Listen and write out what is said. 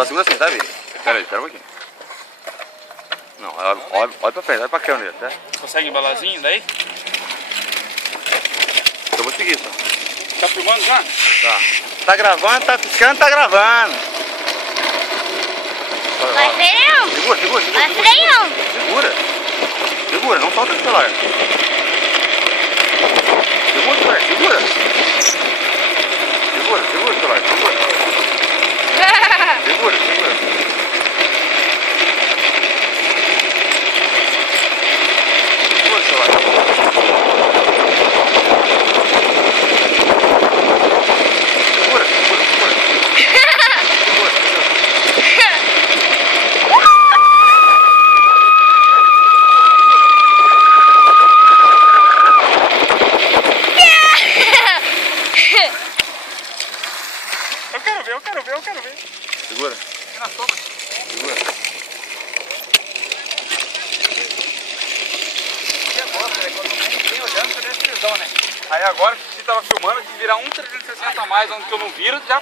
Só segura assim, sabe? Pera aí, espera um pouquinho. Não, olha pra frente, olha pra câmera, tá? Consegue embalarzinho daí? Eu vou seguir, só. Tá filmando já? Tá. Tá gravando, tá piscando, tá gravando. Vai freando. Segura. Vai freando. Segura, não solta o celular. Segura o celular, segura. Segura o celular, segura. Segura. Segura o celular. Eu quero ver. Segura. Na sombra. Segura. E agora, quando não tem ninguém olhando, você deixa tesão, né? Aí agora, se tava filmando, se virar um 360 a mais, onde que eu não viro, já